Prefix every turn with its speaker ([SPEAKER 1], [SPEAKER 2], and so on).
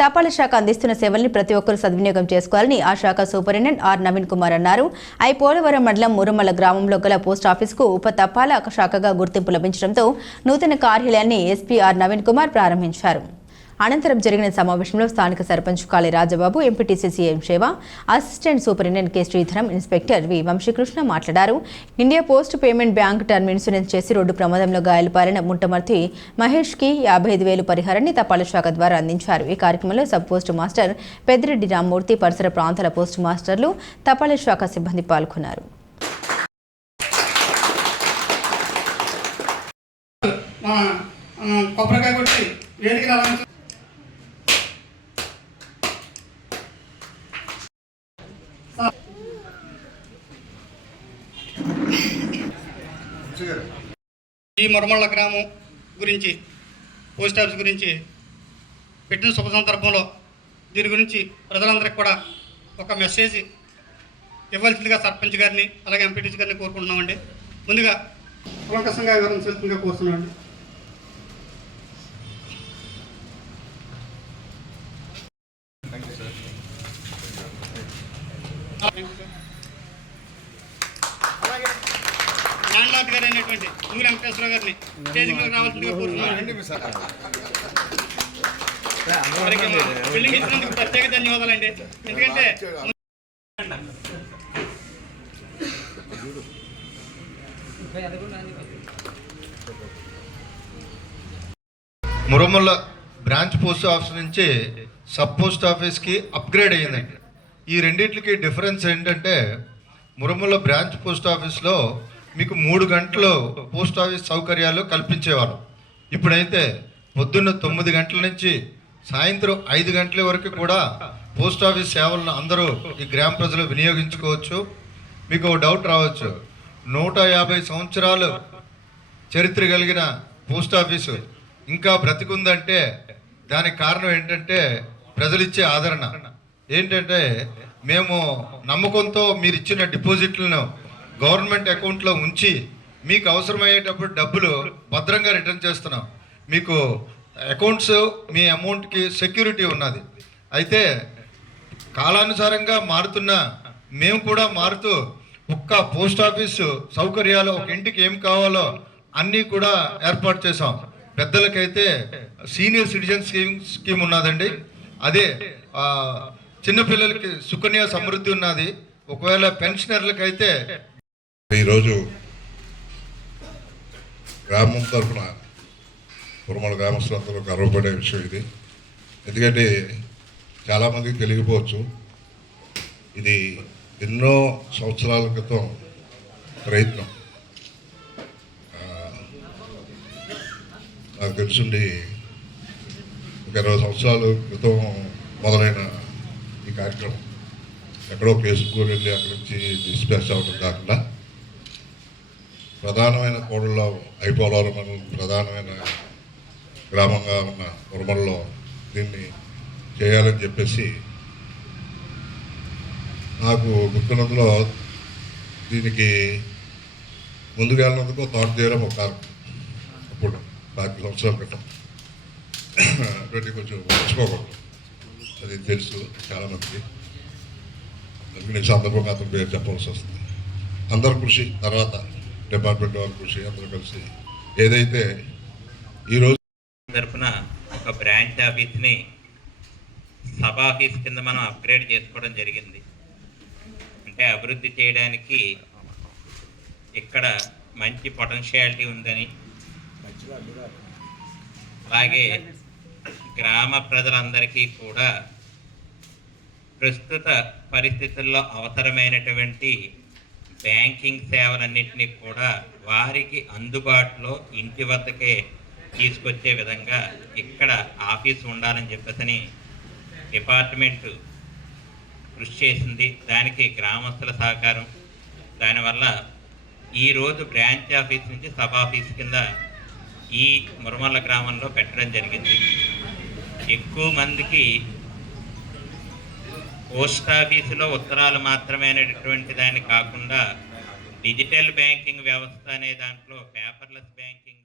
[SPEAKER 1] తపాలా శాఖ అందిస్తున్న సేవల్ని ప్రతి ఒక్కరూ సద్వినియోగం చేసుకోవాలని ఆ శాఖ సూపరింటెండెంట్ ఆర్ నవీన్ కుమార్ అన్నారు. ఐ పోలవరం మండలం మురుమల గ్రామంలో గల పోస్ట్ ఆఫీసుకు ఉప తపాలా శాఖగా గుర్తింపు లభించడంతో నూతన కార్యాలయాన్ని ఎస్పీ ఆర్ నవీన్ కుమార్ ప్రారంభించారు. అనంతరం జరిగిన సమావేశంలో స్థానిక sarpanch Kali Rajababu MPTC CM Siva assistant superintendent K Sridharam inspector V Vamsikrishna మాట్లాడారు. India post payment bank term insurance చేసి రోడ్డు ప్రమాదంలో గాయాలపాలిన ముంటమర్తి మహేష్కి యాభై ఐదు వేలు పరిహారాన్ని తపాలా శాఖ ద్వారా అందించారు. ఈ కార్యక్రమంలో sub post master Peddireddy Rammurthy పరిసర ప్రాంతాల పోస్ట్ మాస్టర్లు తపాలా శాఖ సిబ్బంది పాల్గొన్నారు.
[SPEAKER 2] కొబ్బరికాయ కొట్టి వేదిక ఈ మురమళ్ళ గ్రామం గురించి పోస్ట్ ఆఫీస్ గురించి పెట్టిన శుభ సందర్భంలో దీని గురించి ప్రజలందరికీ కూడా ఒక మెసేజ్ ఇవ్వాల్సిందిగా సర్పంచ్ గారిని అలాగే ఎంపీటీసీ గారిని కోరుకుంటున్నామండి. ముందుగా కులంకసంగా వివరించాల్సిందిగా కోరుతున్నామండి. అలాగే లార్డ్ గారు అయినటువంటి నూరి వెంకటేశ్వర గారిని స్టేజ్ మీద రావాల్సిందిగా మా బిల్డింగ్ ఇచ్చినందుకు ప్రత్యేక ధన్యవాదాలండి. ఎందుకంటే
[SPEAKER 3] మురమల్ల బ్రాంచ్ పోస్ట్ ఆఫీస్ నుంచి సబ్ పోస్ట్ ఆఫీస్కి అప్గ్రేడ్ అయ్యిందండి ఈ రెండింటికి డిఫరెన్స్ ఏంటంటే మురమల్ల బ్రాంచ్ పోస్ట్ ఆఫీస్లో మీకు మూడు గంటలు పోస్ట్ ఆఫీస్ సౌకర్యాలు కల్పించేవారు. ఇప్పుడైతే పొద్దున్న తొమ్మిది గంటల నుంచి సాయంత్రం ఐదు గంటల వరకు కూడా పోస్ట్ ఆఫీస్ సేవలను అందరూ ఈ గ్రామ ప్రజలు వినియోగించుకోవచ్చు. మీకు డౌట్ రావచ్చు. నూట యాభై సంవత్సరాలు చరిత్ర కలిగిన పోస్ట్ ఆఫీసు ఇంకా బ్రతికుందంటే దానికి కారణం ఏంటంటే ప్రజలిచ్చే ఆదరణ. ఏంటంటే మేము నమ్మకంతో మీరు ఇచ్చిన డిపాజిట్లను గవర్నమెంట్ అకౌంట్లో ఉంచి మీకు అవసరమయ్యేటప్పుడు డబ్బులు భద్రంగా రిటర్న్ చేస్తున్నాం. మీకు అకౌంట్స్ మీ అమౌంట్కి సెక్యూరిటీ ఉన్నది. అయితే కాలానుసారంగా మారుతున్న మేము కూడా మారుతూ ఒక్క పోస్ట్ ఆఫీసు సౌకర్యాలు ఒక ఇంటికి ఏం కావాలో అన్నీ కూడా ఏర్పాటు చేసాం పెద్దలకైతే సీనియర్ సిటిజన్ స్కీమ్ స్కీమ్ ఉన్నదండి. అదే చిన్నపిల్లలకి సుకన్య సమృద్ధి ఉన్నది. ఒకవేళ పెన్షనర్లకైతే
[SPEAKER 4] ఈరోజు గ్రామం తరఫున కురుమల గ్రామస్తులందరూ గర్వపడే విషయం ఇది. ఎందుకంటే చాలామందికి తెలియకపోవచ్చు ఇది ఎన్నో సంవత్సరాల క్రితం ప్రయత్నం. నాకు తెలుసుండి ఒక ఇరవై సంవత్సరాల క్రితం మొదలైన ఈ కార్యక్రమం. ఎక్కడో కేసుకొని వెళ్ళి అక్కడి నుంచి డిస్పాచ్ అవ్వడం కాకుండా ప్రధానమైన కోడల్లో ఐపోలవరం ప్రధానమైన గ్రామంగా ఉన్న ఉరుమల్లో దీన్ని చేయాలని చెప్పేసి నాకు గుర్తున్నందులో దీనికి ముందుకు వెళ్ళినందుకు థాట్ చేయడం ఒక కారణం. అప్పుడు పాతి సంవత్సరాల క్రితం. అటువంటి కొంచెం మర్చిపోకూడదు. అది తెలుసు చాలామందికి అందుకని సందర్భంగా అతని పేరు చెప్పవలసి వస్తుంది. అందరి కృషి తర్వాత డిపార్ట్మెంట్ వారి కృషి అందరూ కలిసి ఏదైతే ఈరోజు
[SPEAKER 5] తరఫున ఒక బ్రాంచ్ ఆఫీస్ని సబ్ ఆఫీస్ కింద మనం అప్గ్రేడ్ చేసుకోవడం జరిగింది. అంటే అభివృద్ధి చేయడానికి ఇక్కడ మంచి పొటెన్షియాలిటీ ఉందని. అలాగే గ్రామ ప్రజలందరికీ కూడా ప్రస్తుత పరిస్థితుల్లో అవసరమైనటువంటి బ్యాంకింగ్ సేవలన్నింటినీ కూడా వారికి అందుబాటులో ఇంటి వద్దకే తీసుకొచ్చే విధంగా ఇక్కడ ఆఫీస్ ఉండాలని చెప్పేసని డిపార్ట్మెంట్ కృషి చేసింది. దానికి గ్రామస్తుల సహకారం. దానివల్ల ఈరోజు బ్రాంచ్ ఆఫీస్ నుంచి సబ్ ఆఫీస్ కింద ఈ మురమల్ల గ్రామంలో పెట్టడం జరిగింది. ఎక్కువ మందికి పోస్ట్ ఆఫీసులో ఉత్తరాలు మాత్రమే అనేటటువంటి దాన్ని కాకుండా డిజిటల్ బ్యాంకింగ్ వ్యవస్థ అనే దాంట్లో పేపర్లెస్ బ్యాంకింగ్